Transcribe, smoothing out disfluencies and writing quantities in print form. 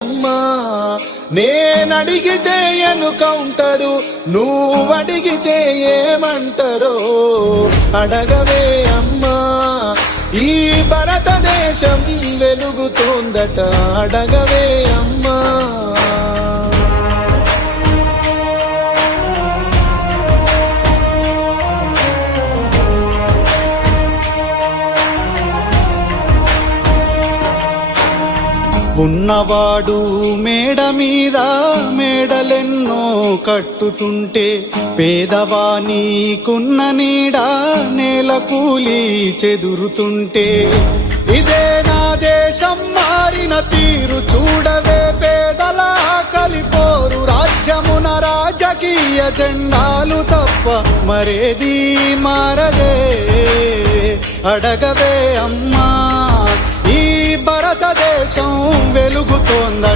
అమ్మా నేనడిగితే ఎన్కౌంటరు నువ్వడిగితే ఏమంటారో అడగవే అమ్మా ఈ భారతదేశం వెలుగుతోందట అడగవే అమ్మా ఉన్నవాడు మేడ మీద మేడలెన్నో కట్టుతుంటే పేదవానికున్న నీడ నేల కూలి చెదురుతుంటే ఇదే నా దేశం మారిన తీరు చూడవే పేదల కలిపోరు రాజ్యమున రాజకీయ జెండాలు తప్ప మరేది మారదే అడగవే అమ్మా ఈ భారతదేశం వెలుగుతోంద